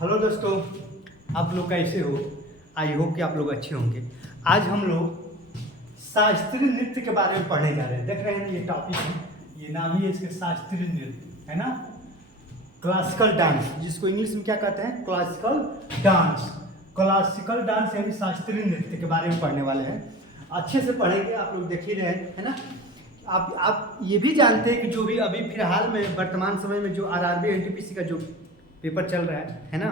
Hello दोस्तों, आप लोग कैसे हो? आई होप कि आप लोग अच्छे होंगे। आज हम लोग शास्त्रीय नृत्य के बारे में पढ़ने जा रहे हैं। देख रहे हैं ये टॉपिक है, ये नाम ही है इसके शास्त्रीय नृत्य, है ना। क्लासिकल डांस, जिसको इंग्लिश में क्या कहते हैं? Classical dance. क्लासिकल डांस यानी शास्त्रीय नृत्य के बारे में पढ़ने वाले हैं। अच्छे से पढ़ेंगे, आप लोग देख ही रहे हैं, है ना। आप ये भी जानते हैं कि जो भी अभी फिलहाल में वर्तमान समय में जो आरआरबी एनटीपीसी का जो पेपर चल रहा है ना,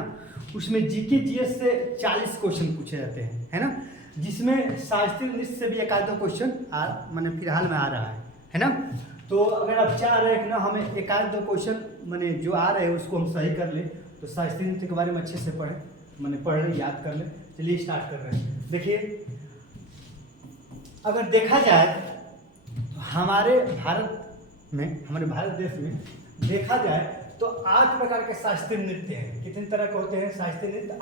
उसमें जीके जीएस से 40 क्वेश्चन पूछे जाते हैं, है ना। जिसमें शास्त्रीय नृत्य से भी एक आध दो क्वेश्चन मैंने फिलहाल में आ रहा है ना। तो अगर आप चाह रहे हैं कि ना हमें एक आध दो क्वेश्चन मैंने जो आ रहे हैं उसको हम सही कर ले, तो शास्त्रीय नृत्य के बारे में अच्छे से पढ़ ले, याद कर ले। चलिए स्टार्ट कर रहे हैं। देखिए, अगर देखा जाए तो हमारे भारत देश में देखा जाए तो 8 प्रकार के शास्त्रीय नृत्य हैं। कितने तरह के होते हैं शास्त्रीय नृत्य?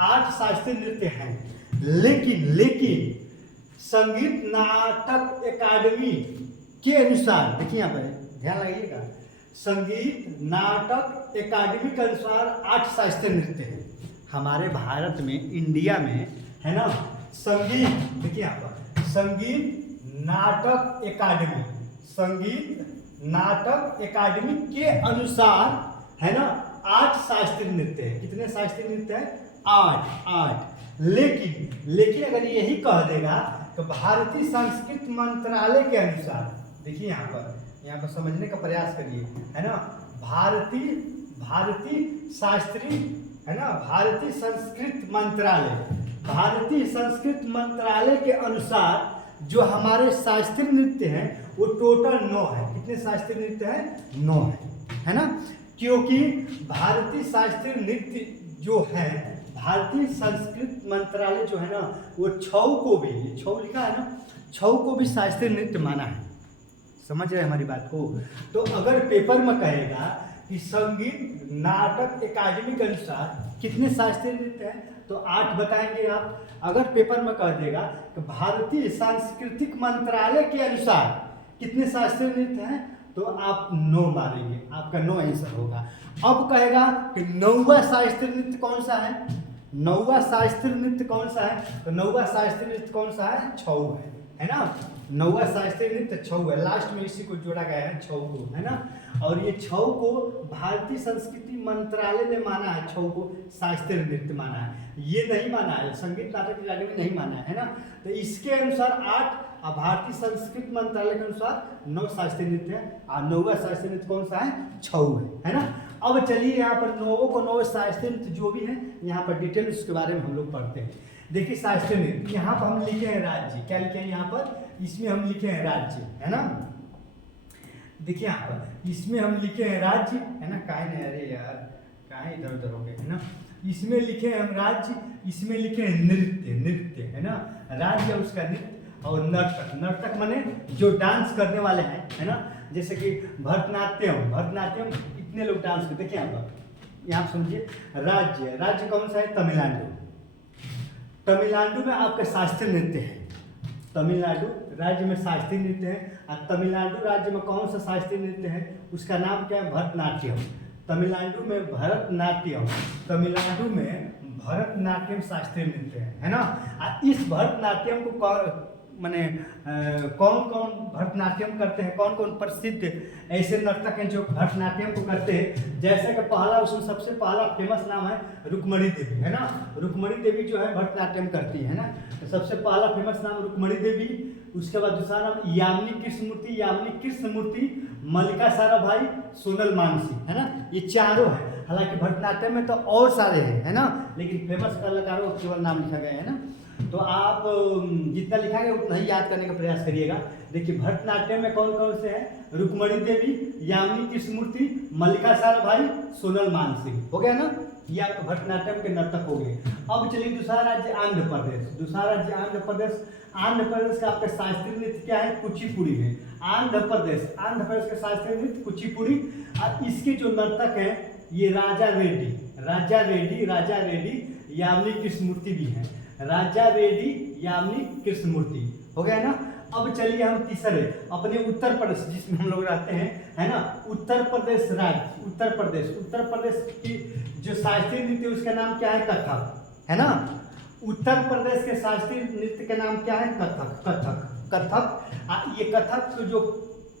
8 शास्त्रीय नृत्य हैं। लेकिन संगीत नाटक अकादमी के अनुसार, देखिए यहाँ पर ध्यान लगाइएगा, संगीत नाटक अकादमी के अनुसार 8 शास्त्रीय नृत्य हैं हमारे भारत में, इंडिया में, है ना। संगीत, देखिए यहाँ पर संगीत नाटक अकादमी के अनुसार, है ना, 8 शास्त्रीय नृत्य है। कितने शास्त्रीय नृत्य है? 8। लेकिन अगर यही कह देगा तो भारतीय संस्कृत मंत्रालय के अनुसार, देखिए यहाँ पर समझने का प्रयास करिए, है ना। भारतीय शास्त्रीय, है ना, भारतीय संस्कृत मंत्रालय के अनुसार जो हमारे शास्त्रीय नृत्य हैं वो टोटल 9 है। कितने शास्त्रीय नृत्य हैं? 9 है ना। क्योंकि भारतीय शास्त्रीय नृत्य जो है, भारतीय संस्कृत मंत्रालय जो है ना, वो छऊ को भी, छऊ लिखा है ना, छऊ को भी शास्त्रीय नृत्य माना है। समझ रहे हैं हमारी बात को? तो अगर पेपर में कहेगा कि संगीत नाटक अकादमी के अनुसार कितने शास्त्रीय नृत्य हैं, तो 8 बताएंगे आप। अगर पेपर में कह देगा कि भारतीय सांस्कृतिक मंत्रालय के अनुसार कितने शास्त्रीय नृत्य हैं, तो आप 9 मारेंगे, आपका 9 आंसर होगा। अब कहेगा कि 9वां शास्त्रीय नृत्य कौन सा है? 9वां शास्त्रीय नृत्य कौन सा है? तो 9वां शास्त्रीय नृत्य कौन सा है? छऊ है ना। 9वां शास्त्रीय नृत्य छऊ है। लास्ट में इसी को जोड़ा गया है, छऊ को, है ना। और ये छऊ को भारतीय संस्कृति मंत्रालय ने माना है, छऊ को शास्त्रीय नृत्य माना है। ये नहीं माना है, संगीत नाटक अकादमी नहीं माना है ना। तो इसके अनुसार 8 और भारतीय संस्कृत मंत्रालय के अनुसार 9 शास्त्रीय नृत्य है। और 9वां शास्त्रीय नृत्य कौन सा है? छऊ है ना। अब चलिए यहाँ पर 9 शास्त्रीय नृत्य जो भी है, यहाँ पर डिटेल उसके बारे में हम लोग पढ़ते हैं। देखिए शास्त्रीय नृत्य, यहाँ पर हम लिखे हैं राज्य। क्या लिखे हैं यहाँ पर? इसमें हम लिखे हैं राज्य, है ना। देखिए यहाँ पर इसमें हम लिखे हैं राज्य, है ना। काहे नहीं, अरे यार काहे इधर उधर हो गए, है ना। इसमें लिखे हैं हम राज्य, इसमें लिखे हैं नृत्य, है ना। राज्य उसका नृत्य, और नर्तक माने जो डांस करने वाले हैं, है ना। जैसे कि भरतनाट्यम कितने लोग डांस करते? देखिए यहाँ समझिए, राज्य कौन सा है? तमिलनाडु में आपका शास्त्रीय नृत्य है। तमिलनाडु राज्य में शास्त्रीय नृत्य है। और तमिलनाडु राज्य में कौन सा शास्त्रीय नृत्य है? उसका नाम क्या है? भरतनाट्यम। तमिलनाडु में भरतनाट्यम शास्त्रीय नृत्य है ना। और इस भरतनाट्यम को माने कौन भरतनाट्यम करते हैं? कौन प्रसिद्ध ऐसे नर्तक हैं जो भरतनाट्यम को करते हैं? जैसे कि उसमें सबसे पहला फेमस नाम है रुक्मणी देवी, है ना। रुक्मणी देवी जो है भरतनाट्यम करती है ना। तो सबसे पहला फेमस नाम रुक्मणी देवी। उसके बाद दूसरा नाम यामिनी कृष्णमूर्ति, मल्लिका साराभाई, सोनल मानसी, है ना। ये चारों है। हालांकि भरतनाट्यम में तो और सारे हैं, है ना, लेकिन फेमस कलाकारों का केवल नाम लिखा गया है ना। तो आप जितना लिखा गया उतना ही याद करने का प्रयास करिएगा। देखिए भरतनाट्यम में कौन से हैं? रुक्मणी देवी, यामिनी कृष्णमूर्ति, मल्लिका साराभाई, सोनल मानसी। हो गया ना, ये आपके भरतनाट्यम के नर्तक हो गए। अब चलिए दूसरा राज्य आंध्र प्रदेश। आंध्र प्रदेश का आपका शास्त्रीय नृत्य क्या है? कुचिपुड़ी है। आंध्र प्रदेश का शास्त्रीय नृत्य कुचिपुड़ी। और इसके जो नर्तक हैं ये राजा रेड्डी, यामिनी कृष्णमूर्ति भी हैं। राजा रेड्डी, यामिनी कृष्णमूर्ति, हो गया ना। अब चलिए हम तीसरे अपने उत्तर प्रदेश जिसमें हम लोग रहते हैं, है ना, उत्तर प्रदेश राज्य, उत्तर प्रदेश की जो शास्त्रीय नृत्य उसका नाम क्या है? कथक, है ना। उत्तर प्रदेश के शास्त्रीय नृत्य का नाम क्या है? कथक। ये कथक जो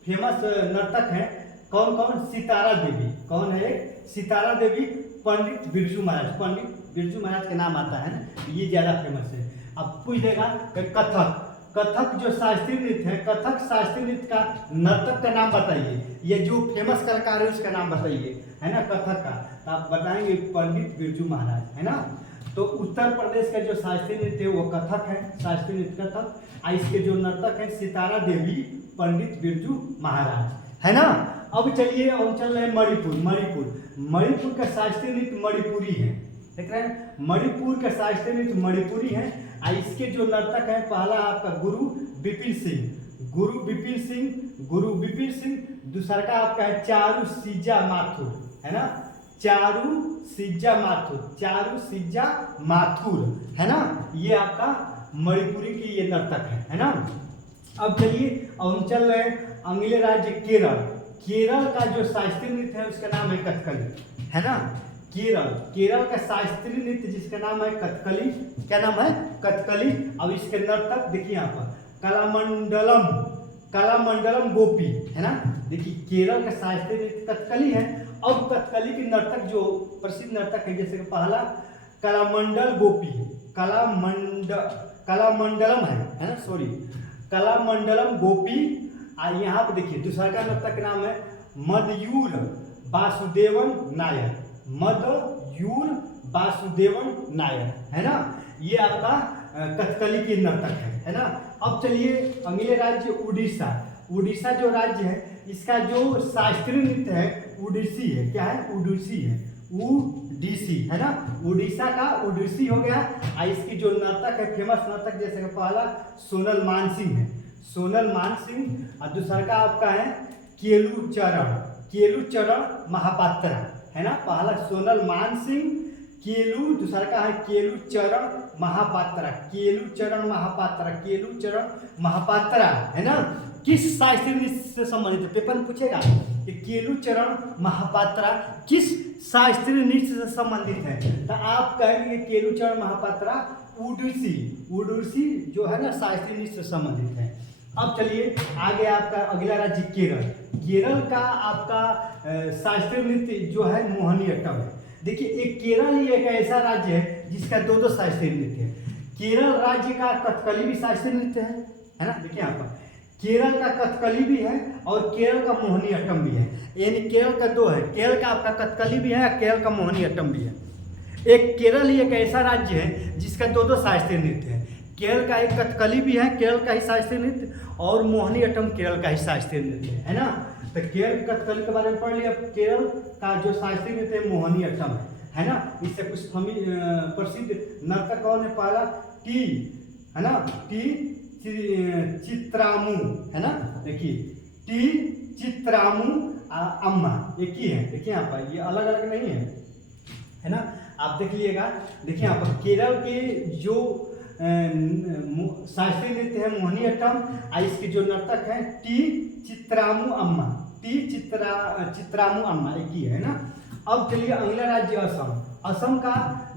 फेमस नर्तक हैं कौन कौन? सितारा देवी। कौन है? सितारा देवी, पंडित बिरजू महाराज के नाम आता है ना, ये ज्यादा फेमस है। अब पूछ देगा कथक जो शास्त्रीय नृत्य है, कथक शास्त्रीय नृत्य का नर्तक का नाम बताइए, ये जो फेमस कलाकार है उसका नाम बताइए, है ना, कथक का। तो आप बताएंगे पंडित बिरजू महाराज, है ना। तो उत्तर प्रदेश का जो शास्त्रीय नृत्य है वो कथक है, शास्त्रीय नृत्य कथक। इसके जो नर्तक है सितारा देवी, पंडित बिरजू महाराज, है ना। अब चलिए हम चल रहे हैं मणिपुर का शास्त्रीय नृत्य मणिपुरी है, देख रहे हैं, मणिपुर का शास्त्रीय नृत्य मणिपुरी है। इसके जो नर्तक है पहला आपका गुरु बिपिन सिंह, दूसरा का आपका है चारू सिज्जा माथुर, है ना। ये आपका मणिपुरी की ये नर्तक है ना। अब चलिए हम चल रहे हैं अगले राज्य केरल का जो शास्त्रीय नृत्य है उसका नाम है कथकली, है ना। केरल का शास्त्रीय नृत्य जिसका नाम है कथकली, क्या नाम है? कथकली। अब इसके नर्तक देखिए यहाँ पर कलामंडलम गोपी, है ना। देखिए केरल का शास्त्रीय नृत्य कथकली है। अब कथकली के नर्तक जो प्रसिद्ध नर्तक है जैसे कि पहला कलामंडलम गोपी। यहाँ पे देखिए दूसरा का नर्तक का नाम है मदयूर वासुदेवन नायर, है ना। ये आपका कथकली की नर्तक है ना। अब चलिए अगले राज्य उड़ीसा जो राज्य है इसका जो शास्त्रीय नृत्य है उड़ीसी है, क्या है? उड़ीसी है ना। उड़ीसा का उड़ीसी हो गया। इसकी जो नर्तक है फेमस नर्तक जैसे पहला सोनल मानसिंह और दूसरा का आपका है केलू चरण महापात्रा, है ना। पहला सोनल मानसिंह दूसरा का है केलू चरण महापात्रा, है ना। किस शास्त्रीय नृत्य से संबंधित है? पेपर में पूछेगा कि केलू चरण महापात्रा किस शास्त्रीय नृत्य से संबंधित है, तो आप कहेंगे केलू चरण महापात्रा उड़ीसी जो है ना शास्त्रीय नृत्य से संबंधित है। अब चलिए आगे आपका अगला राज्य केरल का आपका शास्त्रीय नृत्य जो है मोहिनीअट्टम है। देखिए केरल ही एक ऐसा राज्य है जिसका दो शास्त्रीय नृत्य है। केरल राज्य का कथकली भी शास्त्रीय नृत्य है ना। देखिए यहाँ पर केरल का कथकली भी है और केरल का मोहिनीअट्टम भी है, यानी केरल का दो है, केरल का आपका कथकली भी है, केरल का मोहिनीअट्टम भी है। केरल ही एक ऐसा राज्य है जिसका दो शास्त्रीय नृत्य है। केरल का एक कथकली भी है, केरल का ही शास्त्रीय नृत्य, और मोहिनीअट्टम केरल का ही शास्त्रीय नृत्य है ना। तो केरल कथकली के बारे में पढ़ लिया। केरल का जो शास्त्रीय नृत्य है मोहिनीअट्टम है ना। इससे कुछ प्रसिद्ध नर्तक कौन है? पहला है ना, चित्रामू, है ना। देखिए चित्रामू अम्मा एक ही है, देखिए यहाँ पर, ये अलग अलग नहीं है ना। आप देख लीजिएगा, देखिए यहाँ पर केरल के जो शास्त्रीय नृत्य है मोहिनीअट्टम, इसके जो नर्तक है चित्रामू अम्मा एक ही है ना। अब चलिए अगला राज्य असम का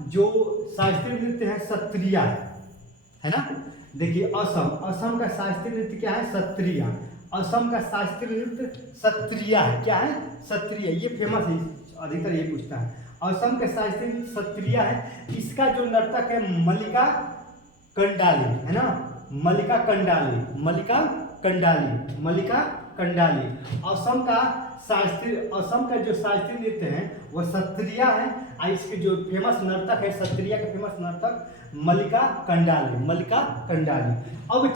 जो शास्त्रीय नृत्य है सत्रिया है ना। देखिए असम का शास्त्रीय नृत्य क्या है? सत्रिया। असम का शास्त्रीय नृत्य सत्रिया है, क्या है? सत्रिया। ये फेमस है, अधिकतर ये पूछता है। असम का शास्त्रीय नृत्य सत्रिया है। इसका जो नर्तक है मल्लिका कंडाली, है ना। मल्लिका कंडाली। असम का जो शास्त्रीय नृत्य है वह सत्रिया है। इसके जो फेमस नर्तक है सत्रिया के फेमस नर्तक मल्लिका कंडाली। अब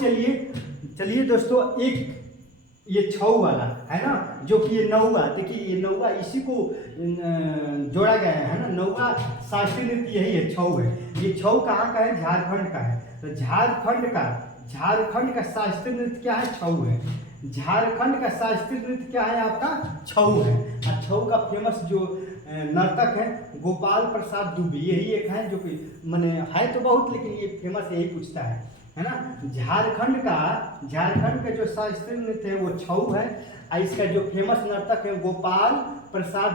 चलिए दोस्तों, एक ये छऊ वाला है ना, जो कि ये नौवा, देखिए ये नौवा इसी को जोड़ा गया है ना। नौवा शास्त्रीय नृत्य यही है, छऊ है। ये छऊ कहाँ का है? झारखंड का है। तो झारखंड का शास्त्रीय नृत्य क्या है? छऊ है। झारखंड का शास्त्रीय नृत्य क्या है? आपका छऊ है। और छऊ का फेमस जो नर्तक है गोपाल प्रसाद दुबे, यही एक है जो कि मैंने है तो बहुत, लेकिन ये फेमस यही पूछता है है ना। झारखंड का जो शास्त्रीय नृत्य है वो छऊ है। और इसका जो फेमस नर्तक है गोपाल प्रसाद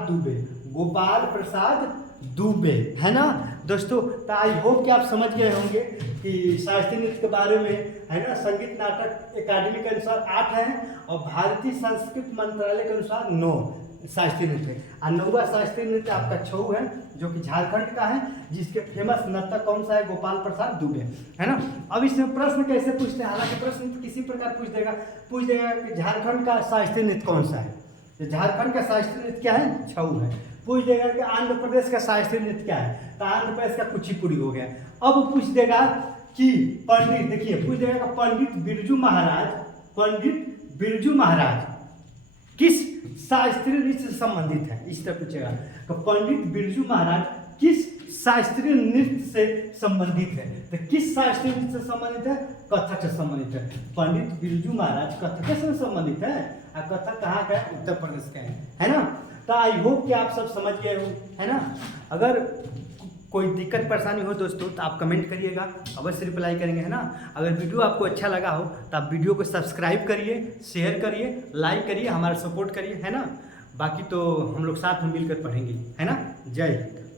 दुबे, है ना दोस्तों। तो आई होप कि आप समझ गए होंगे कि शास्त्रीय नृत्य के बारे में, है ना। संगीत नाटक अकादमी के अनुसार 8 हैं और भारतीय संस्कृति मंत्रालय के अनुसार 9 शास्त्रीय नृत्य। और 9वां शास्त्रीय नृत्य आपका छऊ है जो कि झारखंड का है, जिसके फेमस नर्तक कौन सा है, गोपाल प्रसाद दुबे, है ना। अब इसमें प्रश्न कैसे पूछते हैं, हालांकि प्रश्न किसी प्रकार पूछ देगा कि झारखंड का शास्त्रीय नृत्य कौन सा है। तो झारखंड का शास्त्रीय नृत्य क्या है, छऊ है। पूछ देगा कि आंध्र प्रदेश का शास्त्रीय नृत्य क्या है, तो आंध्र प्रदेश का कुचिपुड़ी हो गया। अब पूछ देगा कि पंडित, देखिए पूछ देगा कि पंडित बिरजू महाराज किस शास्त्रीय नृत्य से संबंधित है, इस तरह पूछेगा। तो पंडित बिरजू महाराज किस शास्त्रीय नृत्य से संबंधित है, तो किस शास्त्रीय नृत्य से संबंधित है, कथक से संबंधित है। पंडित बिरजू महाराज कथक से संबंधित है, और कथक कहाँ का है, उत्तर प्रदेश का है ना। तो आई होप कि आप सब समझ गए हो, है ना। अगर कोई दिक्कत परेशानी हो दोस्तों तो आप कमेंट करिएगा, अवश्य रिप्लाई करेंगे, है ना। अगर वीडियो आपको अच्छा लगा हो तो आप वीडियो को सब्सक्राइब करिए, शेयर करिए, लाइक करिए, हमारा सपोर्ट करिए, है ना। बाकी तो हम लोग साथ में मिलकर पढ़ेंगे, है ना। जय हिंद।